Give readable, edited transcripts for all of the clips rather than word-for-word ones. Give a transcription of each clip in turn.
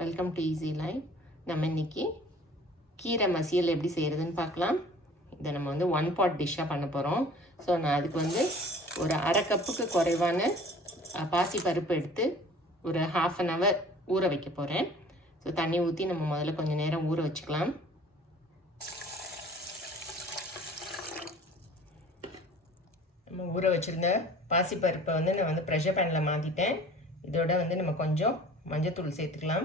Welcome to easy life. நம்ம இன்றைக்கி கீரை மசியல் எப்படி செய்கிறதுன்னு பார்க்கலாம். இதை நம்ம வந்து 1 pot டிஷ்ஷாக பண்ண போகிறோம். ஸோ நான் அதுக்கு வந்து ஒரு அரை கப்புக்கு குறைவான பாசி பருப்பு எடுத்து ஒரு 1/2 hour ஊற வைக்க போகிறேன். ஸோ தண்ணி ஊற்றி நம்ம முதல்ல கொஞ்சம் நேரம் ஊற வச்சுக்கலாம். நம்ம ஊற வச்சுருந்த பாசிப்பருப்பை வந்து நான் வந்து ப்ரெஷர் பேனில் மாற்றிட்டேன். இதோட வந்து நம்ம கொஞ்சம் மஞ்சத்தூள் சேர்த்துக்கலாம்.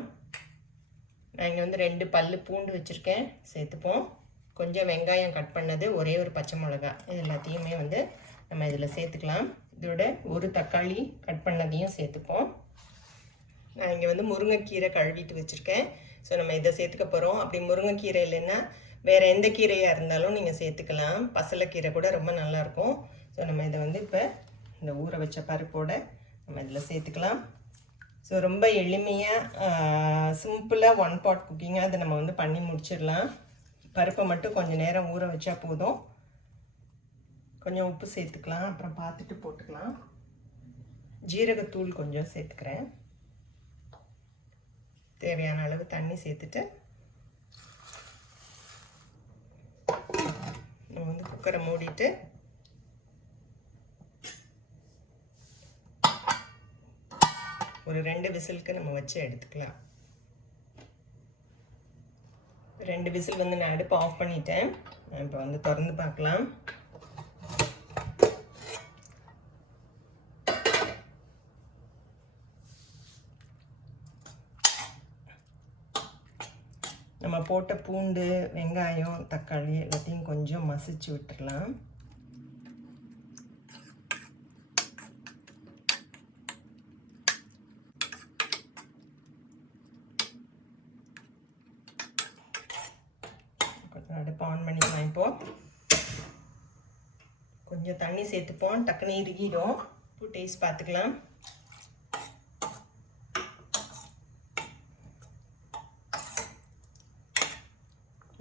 நான் இங்கே வந்து 2 பல்லு பூண்டு வச்சுருக்கேன், சேர்த்துப்போம். கொஞ்சம் வெங்காயம் கட் பண்ணது, ஒரே ஒரு பச்சை மிளகா, இது எல்லாத்தையுமே வந்து நம்ம இதில் சேர்த்துக்கலாம். இதோட ஒரு தக்காளி கட் பண்ணதையும் சேர்த்துப்போம். நான் இங்கே வந்து முருங்கைக்கீரை கழுவிட்டு வச்சுருக்கேன். ஸோ நம்ம இதை சேர்த்துக்க போகிறோம். அப்படி முருங்கைக்கீரை இல்லைன்னா வேறு எந்த கீரையாக இருந்தாலும் நீங்கள் சேர்த்துக்கலாம். பசலைக்கீரை கூட ரொம்ப நல்லாயிருக்கும். ஸோ நம்ம இதை வந்து இப்போ இந்த ஊற வச்ச பருப்போடு நம்ம இதில் சேர்த்துக்கலாம். ஸோ ரொம்ப எளிமையாக சிம்பிளாக 1 pot குக்கிங்காக அதை நம்ம வந்து பண்ணி முடிச்சிடலாம். பருப்பை மட்டும் கொஞ்சம் நேரம் ஊற வச்சா போதும். கொஞ்சம் உப்பு சேர்த்துக்கலாம், அப்புறம் பார்த்துட்டு போட்டுக்கலாம். ஜீரகத்தூள் கொஞ்சம் சேர்த்துக்கிறேன். தேவையான அளவு தண்ணி சேர்த்துட்டு நம்ம வந்து குக்கரை மூடிட்டு ஒரு 2 விசிலுக்கு நம்ம வச்சு எடுத்துக்கலாம். 2 விசில் வந்து நான் அடுப்பு ஆஃப் பண்ணிட்டேன். நான் இப்போ வந்து திறந்து பார்க்கலாம். நம்ம போட்ட பூண்டு, வெங்காயம், தக்காளி எல்லாத்தையும் கொஞ்சம் மசிச்சு விட்டுடலாம். அடுப்பு ஆன் பண்ணிக்கலாம். இப்போது கொஞ்சம் தண்ணி சேர்த்துப்போம், டக்குன்னு இறுகிடும். உப்பு டேஸ்ட் பார்த்துக்கலாம்.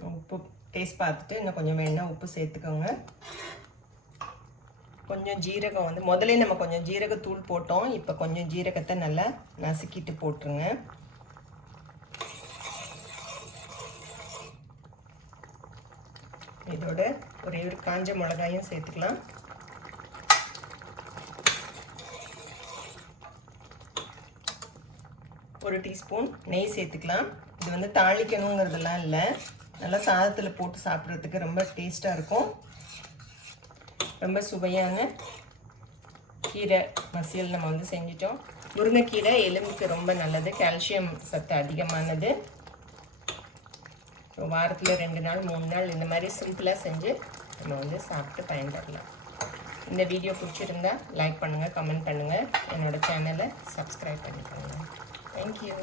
உப்பு டேஸ்ட் பார்த்துட்டு இன்னும் கொஞ்சம் வேணால் உப்பு சேர்த்துக்கோங்க. கொஞ்சம் ஜீரகம் வந்து முதல்ல நம்ம கொஞ்சம் ஜீரகத்தூள் போட்டோம். இப்போ கொஞ்சம் ஜீரகத்தை நல்லா நசுக்கிட்டு போட்டுருங்க. இதோட ஒரே ஒரு காஞ்ச மிளகாயும் சேர்த்துக்கலாம். ஒரு டீஸ்பூன் நெய் சேர்த்துக்கலாம். இது வந்து தாளிக்கணுங்கிறதுலாம் இல்லை, நல்லா சாதத்தில் போட்டு சாப்பிட்றதுக்கு ரொம்ப டேஸ்ட்டாக இருக்கும். ரொம்ப சுவையான கீரை மசியல் நம்ம வந்து செஞ்சிட்டோம். முருங்கைக்கீரை எலும்புக்கு ரொம்ப நல்லது, கால்சியம் சத்து அதிகமானது. ஸோ வாரத்தில் 2 நாள் 3 நாள் இந்த மாதிரி சிம்பிளாக செஞ்சு நம்ம வந்து சாப்பிட்டு பயன்படலாம். இந்த வீடியோ பிடிச்சிருந்தா லைக் பண்ணுங்கள், கமெண்ட் பண்ணுங்கள், என்னோடய சேனலை சப்ஸ்கிரைப் பண்ணிக்கோங்க. தேங்க்யூ.